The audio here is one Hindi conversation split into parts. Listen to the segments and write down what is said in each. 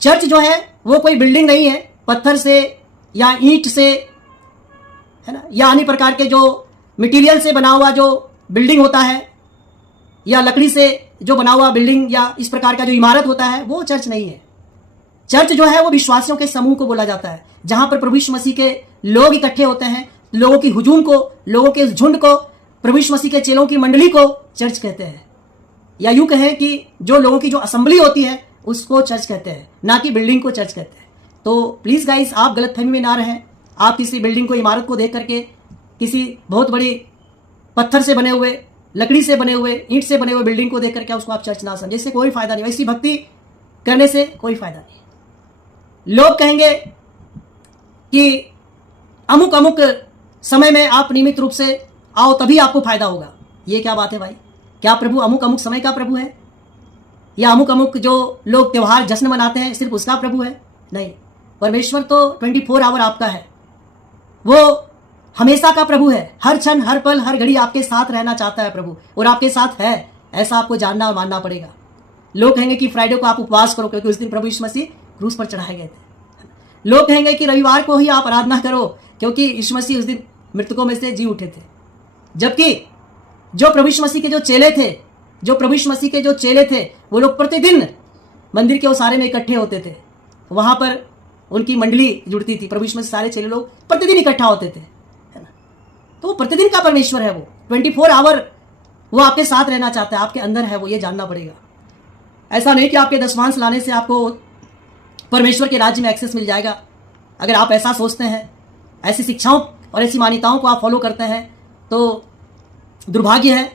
चर्च जो है वो कोई बिल्डिंग नहीं है, पत्थर से या ईंट से, है ना, या अन्य प्रकार के जो मटेरियल से बना हुआ जो बिल्डिंग होता है, या लकड़ी से जो बना हुआ बिल्डिंग या इस प्रकार का जो इमारत होता है, वो चर्च नहीं है। चर्च जो है वो विश्वासियों के समूह को बोला जाता है, जहां पर प्रभु यीशु मसीह के लोग इकट्ठे होते हैं। लोगों की हुजूम को, लोगों के झुंड को, प्रभु यीशु मसीह के चेलों की मंडली को चर्च कहते हैं। या यूं कहें कि जो लोगों की जो असेंबली होती है उसको चर्च कहते हैं, ना कि बिल्डिंग को चर्च कहते हैं। तो प्लीज गाइस, आप गलतफहमी में ना रहें। आप किसी बिल्डिंग को, इमारत को देख करके किसी बहुत बड़ी पत्थर से बने हुए, लकड़ी से बने हुए, ईंट से बने हुए बिल्डिंग को देख करके उसको आप चर्च ना समझें। इससे कोई फायदा नहीं, ऐसी भक्ति करने से कोई फायदा नहीं। लोग कहेंगे कि अमुक अमुक समय में आप नियमित रूप से आओ तभी आपको फायदा होगा। ये क्या बात है भाई? क्या प्रभु अमुक अमुक समय का प्रभु है? या अमुक अमुक जो लोग त्योहार जश्न मनाते हैं सिर्फ उसका प्रभु है? नहीं, परमेश्वर तो 24 आवर आपका है। वो हमेशा का प्रभु है। हर क्षण, हर पल, हर घड़ी आपके साथ रहना चाहता है प्रभु, और आपके साथ है, ऐसा आपको जानना और मानना पड़ेगा। लोग कहेंगे कि फ्राइडे को आप उपवास करो क्योंकि उस दिन प्रभु यीशु मसीह क्रूस पर चढ़ाए गए थे। लोग कहेंगे कि रविवार को ही आप आराधना करो क्योंकि यीशु मसीह उस दिन मृतकों में से जी उठे थे। जबकि जो प्रभु यीशु मसीह के जो चेले थे, वो लोग प्रतिदिन मंदिर के उसारे में इकट्ठे होते थे। वहां पर उनकी मंडली जुड़ती थी, प्रभु यीशु मसीह सारे चेले लोग प्रतिदिन इकट्ठा होते थे, है ना। तो वो प्रतिदिन का परमेश्वर है। वो 24 आवर वो आपके साथ रहना चाहता है, आपके अंदर है वो, ये जानना पड़ेगा। ऐसा नहीं कि आपके दशमांश लाने से आपको परमेश्वर के राज्य में एक्सेस मिल जाएगा। अगर आप ऐसा सोचते हैं, ऐसी शिक्षाओं और ऐसी मान्यताओं को आप फॉलो करते हैं, तो दुर्भाग्य है।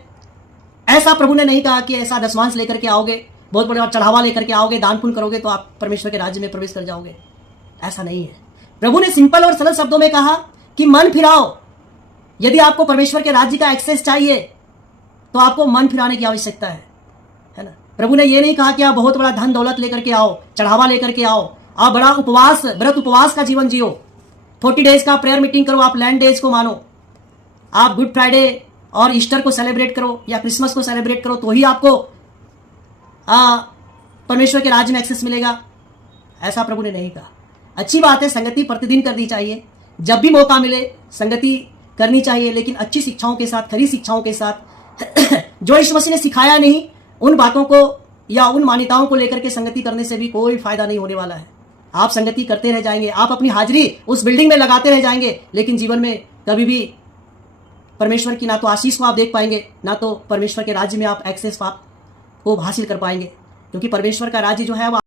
ऐसा प्रभु ने नहीं कहा कि ऐसा दशमांश लेकर के आओगे, बहुत बड़ा चढ़ावा लेकर के आओगे, दान पुण्य करोगे तो आप परमेश्वर के राज्य में प्रवेश कर जाओगे। ऐसा नहीं है। प्रभु ने सिंपल और सरल शब्दों में कहा कि मन फिराओ। यदि आपको परमेश्वर के राज्य का एक्सेस चाहिए तो आपको मन फिराने की आवश्यकता है ना। प्रभु ने यह नहीं कहा कि आप बहुत बड़ा धन दौलत लेकर के आओ, चढ़ावा लेकर के आओ, आप बड़ा उपवास, व्रत उपवास का जीवन जियो, 40 डेज का प्रेयर मीटिंग करो, आप लैंड डेज को मानो, आप गुड फ्राइडे और ईस्टर को सेलिब्रेट करो या क्रिसमस को सेलिब्रेट करो, तो ही आपको परमेश्वर के राज्य में एक्सेस मिलेगा। ऐसा प्रभु ने नहीं कहा। अच्छी बात है, संगति प्रतिदिन करनी चाहिए, जब भी मौका मिले संगति करनी चाहिए, लेकिन अच्छी शिक्षाओं के साथ, खरी शिक्षाओं के साथ। जो यीशु मसीह ने सिखाया नहीं, उन बातों को या उन मान्यताओं को लेकर के संगति करने से भी कोई फायदा नहीं होने वाला है। आप संगति करते रह जाएंगे, आप अपनी हाजिरी उस बिल्डिंग में लगाते रह जाएंगे, लेकिन जीवन में कभी भी परमेश्वर की ना तो आशीष को आप देख पाएंगे, ना तो परमेश्वर के राज्य में आप एक्सेस को हासिल कर पाएंगे, क्योंकि परमेश्वर का राज्य जो है वो